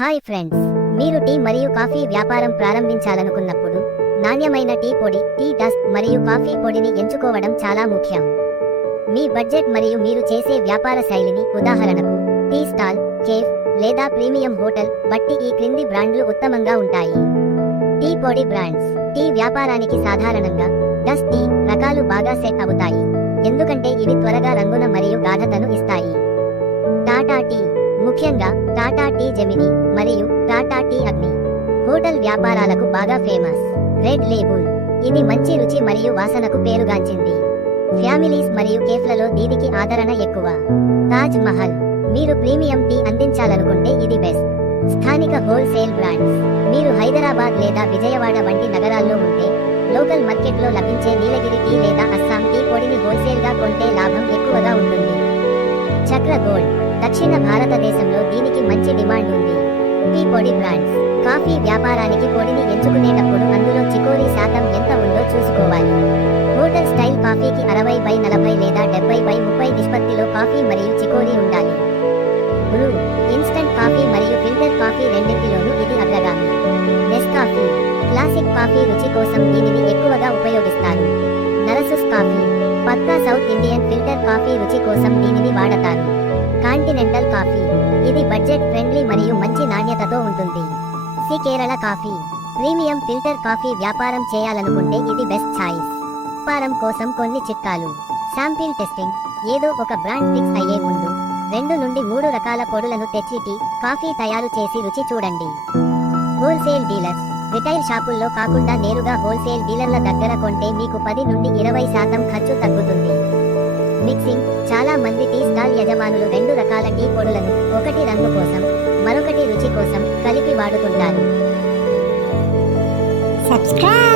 Hi friends, మీరు tea మరియు coffee వ్యాపారం ప్రారంభించాలనుకున్నప్పుడు నాణ్యమైన టీ పొడి, టీ డస్ట్ మరియు కాఫీ పొడిని ఎంచుకోవడం చాలా ముఖ్యం. మీ బడ్జెట్ మరియు మీరు చేసే వ్యాపార శైలిని, ఉదాహరణకు టీ స్టాల్, కేఫ్ లేదా ప్రీమియం హోటల్ బట్టి ఈ క్రింది బ్రాండ్లు ఉత్తమంగా ఉంటాయి. టీ పొడి బ్రాండ్స్. టీ వ్యాపారానికి సాధారణంగా డస్ట్ టీ రకాలు బాగా సెట్ అవుతాయి, ఎందుకంటే ఇవి త్వరగా రంగున మరియు గాఢతను ఇస్తాయి. టాటా టీ, ముఖ్యంగా టాటా టీ జెమిని మరియు టాటా టీ అగ్ని హోటల్ వ్యాపారాలకు బాగా ఫేమస్. రెడ్ లేబుల్, ఇది మంచి రుచి మరియు వాసనకు పేరుగాంచింది. ఫ్యామిలీస్ మరియు కేఫ్లలో దీనికి ఆదరణ ఎక్కువ. తాజ్ మహల్, మీరు ప్రీమియం టీ అందించాలనుకుంటే ఇది బెస్ట్. స్థానిక హోల్సేల్ బ్రాండ్స్. మీరు హైదరాబాద్ లేదా విజయవాడ వంటి నగరాల్లో ఉంటే లోకల్ మార్కెట్లో లభించే నీలగిరి టీ లేదా అస్సాం టీ పొడిని హోల్సేల్గా కొంటే లాభం ఎక్కువగా ఉంటుంది. చక్ర గోల్డ్, దక్షిణ భారతదేశంలో దీనికి మంచి డిమాండ్ ఉంది. టీ పొడి బ్రాండ్స్. కాఫీ వ్యాపారానికి పొడిని ఎంచుకునేటప్పుడు అందులో చికోరీ శాతం ఎంత ఉందో చూసుకోవాలి. హోటల్ స్టైల్ కాఫీకి 60/40 లేదా 70/30 నిష్పత్తిలో కాఫీ మరియు చికోరీ ఉండాలి. బ్రూ, ఇన్స్టంట్ కాఫీ మరియు ఫిల్టర్ కాఫీ రెండింటిలోనూ ఇది అగ్రగామి. నెస్కాఫీ, క్లాసిక్ కాఫీ రుచి కోసం దీనిని ఎక్కువగా ఉపయోగిస్తారు. నరసుస్ కాఫీ, పక్కా సౌత్ ఇండియన్ ఫిల్టర్ కాఫీ రుచి కోసం దీనిని వాడతారు. కాంటినెంటల్ కాఫీ, ఇది బడ్జెట్ ఫ్రెండ్లీ మరియు మంచి నాణ్యతతో ఉంటుంది. సి Kerala coffee, premium filter coffee వ్యాపారం చేయాలనుకుంటే ఇది బెస్ట్ ఛాయిస్. వ్యాపారం కోసం కొన్ని చిట్కాలు. శాంపిల్ టెస్టింగ్, ఏదో ఒక బ్రాండ్ ఫిక్స్ అయ్యే ముందు 2 నుండి 3 రకాల పొడులను తెచ్చి టీ, కాఫీ తయారు చేసి రుచి చూడండి. హోల్సేల్ డీలర్స్, రిటైల్ షాపుల్లో కాకుండా నేరుగా హోల్సేల్ డీలర్ల దగ్గర కొంటే మీకు 10 నుండి 20% ఖర్చు తగ్గుతుంది. మిక్సింగ్, చాలా మంది టీ స్టాల్ యజమానులు 2 రకాల టీ పొడులను, ఒకటి రంగు కోసం, మరొకటి రుచి కోసం కలిపి వాడుతుంటారు. Subscribe.